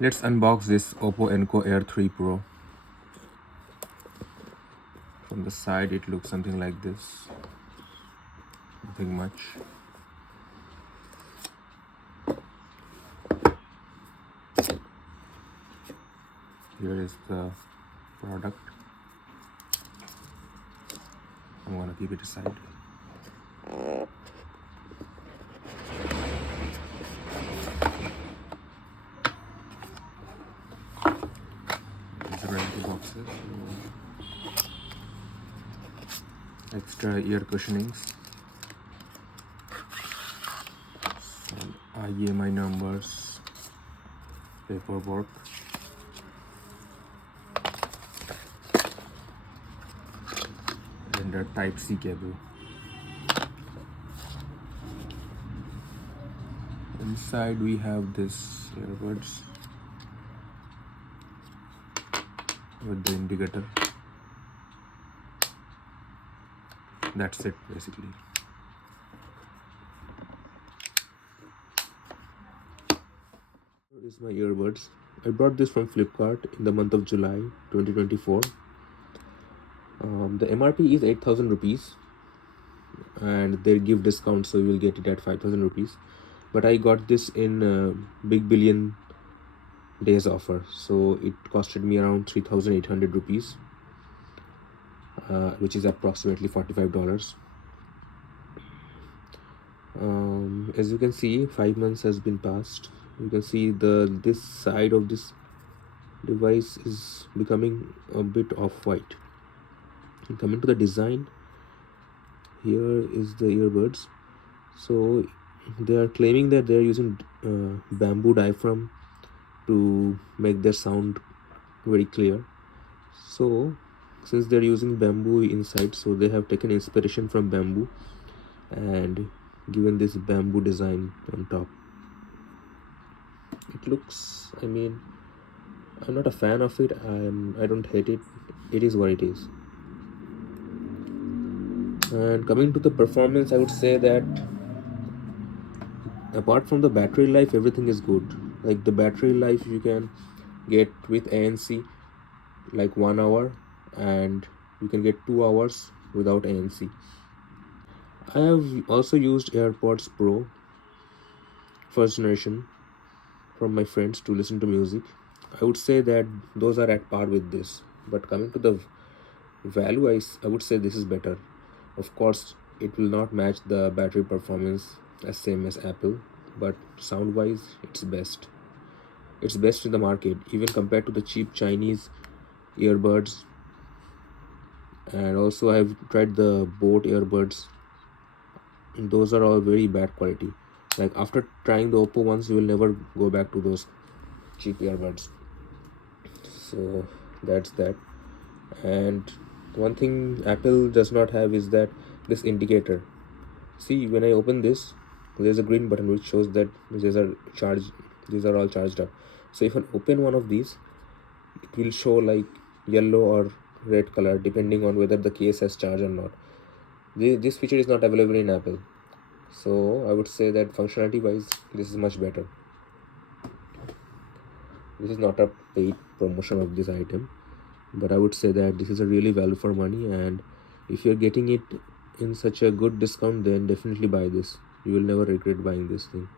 Let's unbox this Oppo Enco Air 3 Pro. From the side it looks something like this. Nothing much. Here is the product. I'm gonna keep it aside. These are empty boxes. Extra ear cushionings. Some IEMI numbers. Paperwork. And a Type-C cable. Inside we have this earbuds with the indicator. That's it basically. Here is my earbuds. I bought this from Flipkart in the month of July 2024. The MRP is 8,000 rupees and they give discount, so you will get it at 5,000 rupees. But I got this in Big Billion Days offer, so it costed me around 3,800 rupees, which is approximately $45. As you can see, 5 months has been passed. You can see this side of this device is becoming a bit off-white. Coming to the design, here is the earbuds. So they are claiming that they are using bamboo diaphragm to make their sound very clear. So since they're using bamboo inside, so they have taken inspiration from bamboo and given this bamboo design on top. It looks, I mean, I'm not a fan of it. I don't hate it. It is what it is. And coming to the performance, I would say that apart from the battery life, everything is good. Like the battery life you can get with ANC like 1 hour, and you can get 2 hours without ANC. I have also used AirPods Pro first generation from my friends to listen to music. I would say that those are at par with this, but coming to the value, I would say this is better. Of course it will not match the battery performance as same as Apple, but sound wise it's best. It's best in the market, even compared to the cheap Chinese earbuds. And also I have tried the Boat earbuds, and those are all very bad quality. Like after trying the Oppo ones, you will never go back to those cheap earbuds. So that's that. And one thing Apple does not have is that this indicator. See, when I open this, there's a green button which shows that these are all charged up. So if I open one of these, it will show like yellow or red color depending on whether the case has charge or not. This feature is not available in Apple, so I would say that functionality wise this is much better. This is not a paid promotion of this item, but I would say that this is a really value for money, and if you're getting it in such a good discount, then definitely buy this. You will never regret buying this thing.